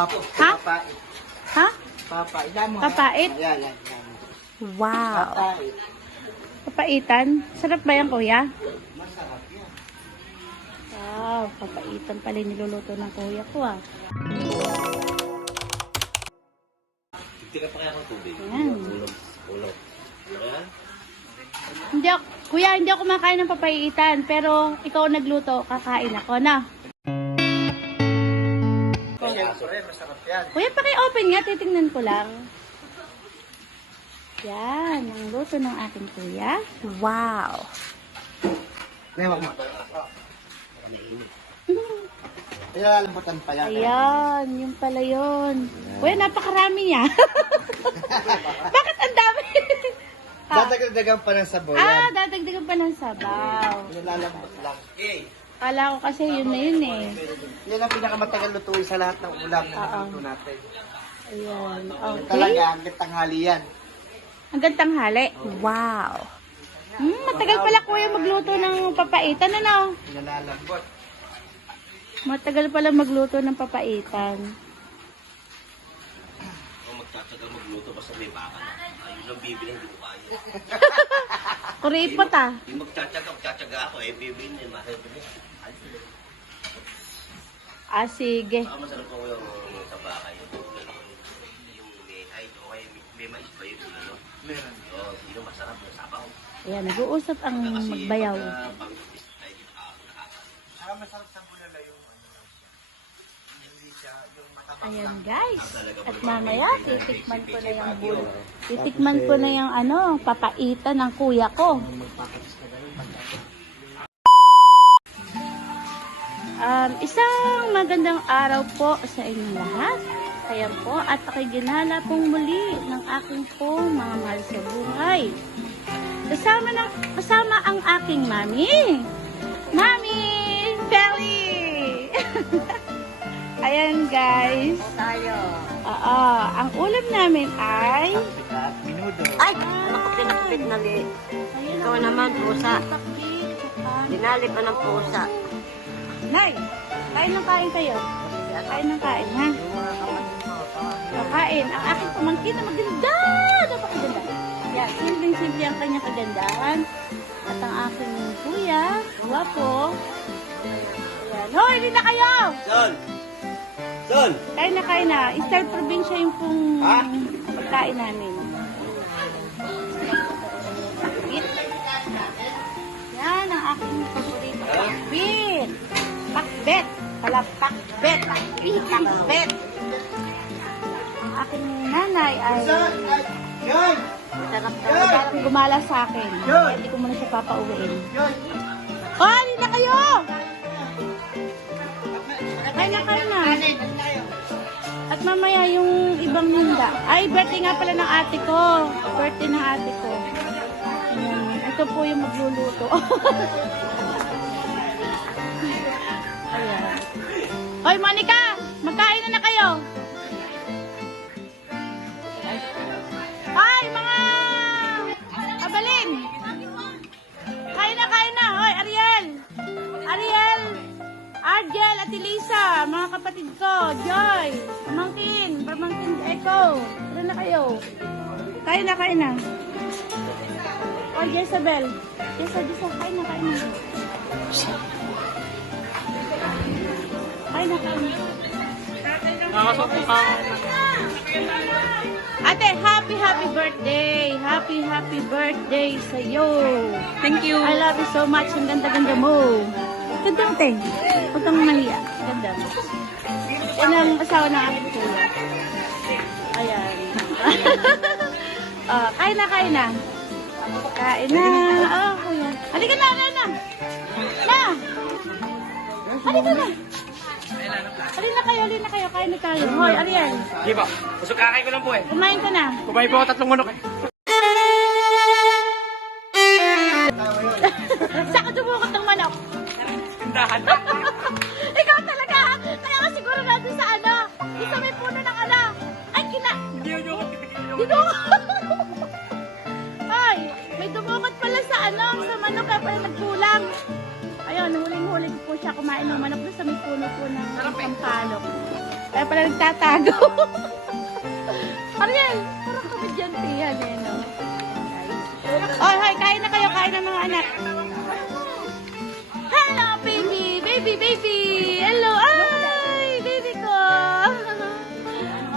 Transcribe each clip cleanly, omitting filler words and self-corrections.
Ha? Papait. Ha? Papait. Ilan mo? Papait? Ayan, yan. Wow. Papait. Papaitan? Sarap ba yan, kuya? Masarap yan. Wow, papaitan pala yung niluluto ng kuya ko ah. Tira pa kaya ng tubig. Ayan. Ulo. Ayan. Kuya, hindi ako kumakain ng papaitan, pero ikaw nagluto, kakain ako na. Siyempre, masarap yan. Kuya, paki-open nga, titingnan ko lang. Yan, ang luto ng aking kuya. Wow. Lewag mo. Ilalambutan pa yan. Ayan, yun pala yun. Kuya, napakarami niya. Bakit ang dami? Dadagdagan pa ng sabaw Ah, yan. dadagdagan pa ng sabaw. Nilalambot lang. Kala ko kasi yun na yun eh. Yan ang pinakamatagal lutuin sa lahat ng ulam na Oo. luto natin. Ayan, Yan okay. talaga, hanggang tanghali yan. Hanggang tanghali. Wow. Matagal pala kuya magluto ng papaitan, ano? Nilalambot. Matagal pala magluto ng papaitan. Kung magtatagal magluto basta may baka na. Ayun lang bibili, hindi ko kaya. Kuripot ah. Yung magtsatsaga ako, bibili na, makibili. Ah, sige. Baka masarap ko yung tabaka, yung may hide, o kaya may mais ba yun, ano? Meron. Oo, yun masarap yung sabaw. Ayan, nag-uusap ang magbayaw. Saka masarap sa bulala yung hindi siya, yung matabang. Ayan guys. At mamaya, titikman ko na yung bulo. Titikman ko na yung papaitan ng kuya ko. Isang magandang araw po sa inyong lahat. Ayan po, at ako'y ginala pong muli ng aking po mga mahal sa buhay. Kasama ang aking mami. Mami! Feli! Ayan guys. Tayo. Oo, ang ulam namin ay... Sikat, minudo. Ay! Naku, pinakpit na li. Ikaw naman, pusa. Dinali pa ng pusa. Nay, kain ng kain kayo. Kain ng kain, ha? Kain. Ang aking pamangkin na maganda. Napakaganda. Yan, simpleng-simple ang kanyang kagandahan. At ang aking kuya, guwapo. Ayan. Hoy, hindi na kayo! Son! Son! Kain na. Style probinsya yung pong pagkain namin. Pakbit. Yan ang aking paborito. Pakbit. Pakbet. Palapakbet. Pakbet. Ang aking nanay ay Yun! Sarap na. parang gumala sa akin. Kaya hindi ko muna siya papauwiin. Yun! Oh, hindi na kayo! Kain na. At mamaya yung ibang ninda. Ay, birthday nga pala ng ate ko. Birthday ng ate ko. Ayan. Ito po yung magluluto. Ayan. Hoy, Monica! Magkain na kayo! Ay, mga kabalin! Kain na! Hoy, Ariel! Argel at Elisa, mga kapatid ko, Joy, Pamangkin Echo, tara na kayo. Kain na. O, Jezabel. Jessa, kain na. Ate, happy birthday. Happy birthday sa'yo. Thank you. I love you so much. Ang ganda-ganda mo. Ganda mo, te. Huwag kang mahiya. Ganda mo. Yan ang asawa ng aking kuya. Ayan. Kain na. Kain na. Kuya. Halika na. Halika na. Halina kayo. Kain na tayo. Hoy, Ariel. Di ba? Gusto kakay ko lang po eh. Kumain ka na. Kumain po ako 3 manok eh. Saan ka dumukot ng manok? Tindahan. Ikaw talaga. Kaya ka siguro natin sa yung sa may puno ng Ay, Hindi yun yung Dito! Ay, may dumukot pala sa sa manok kaya pala nagkulang. Ayun, huling-huli ko po siya kumain ng manok doon sa may puno po ng sampalok. Kaya pala nagtatago. Ariel, parang kamedyante yan eh, no? Oh, hi, kain na kayo, kain na mga anak. Hello, baby! Baby, baby! Hello! Ay, baby ko!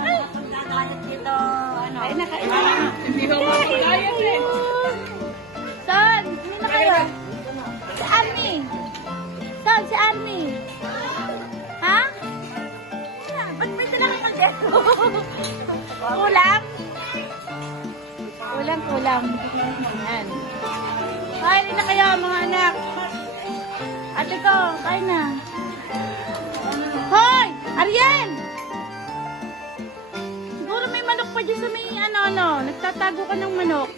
Ay, Nakalit dito, ano. kain na, kain na. Hindi ko makakaya eh. Saan? Hindi na kayo? Si Army. Saan si Army? Ha? Ba't may dala kang kaldero? Kulang? Kulang. Ayan. Kain na kayo mga anak. Ate ko, kain na. Hoy! Ariel! Siguro may manok pa dyan sa may ano. Nagtatago ka ng manok.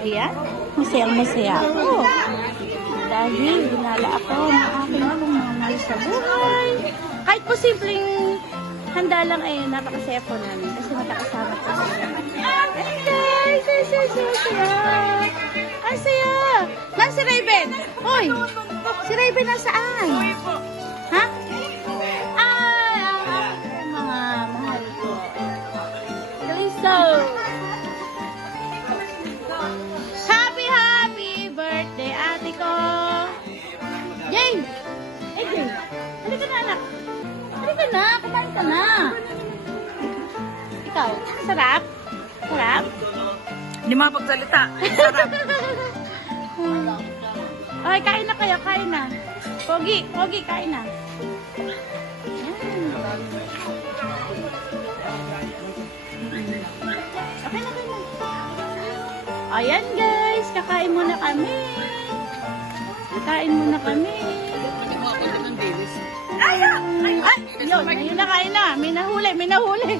Ayan. Masaya ako. Dahil dinala ako ng aking mga mahal sa buhay. Kahit po simpleng handa lang ay napakasaya po namin kasi makakasama po sila. Ay, saya. Ay, saya. Nasaan si Raven? Hoy, si Raven nasaan? Ha? Ay, ang aking mga mahal ko. Kalisto. Happy birthday, ate ko. Jane! Hey, Jane. Halika na, anak. Halika na, kumain ka na. Ikaw, sarap? Sarap? Hindi makapagsalita. Sarap. Okay, kain na kayo, kain na. Pogi, kain na. Yan. Okay na. Ayan guys, kakain muna kami. Ay, yun, ayun na, kain na. May nahuli.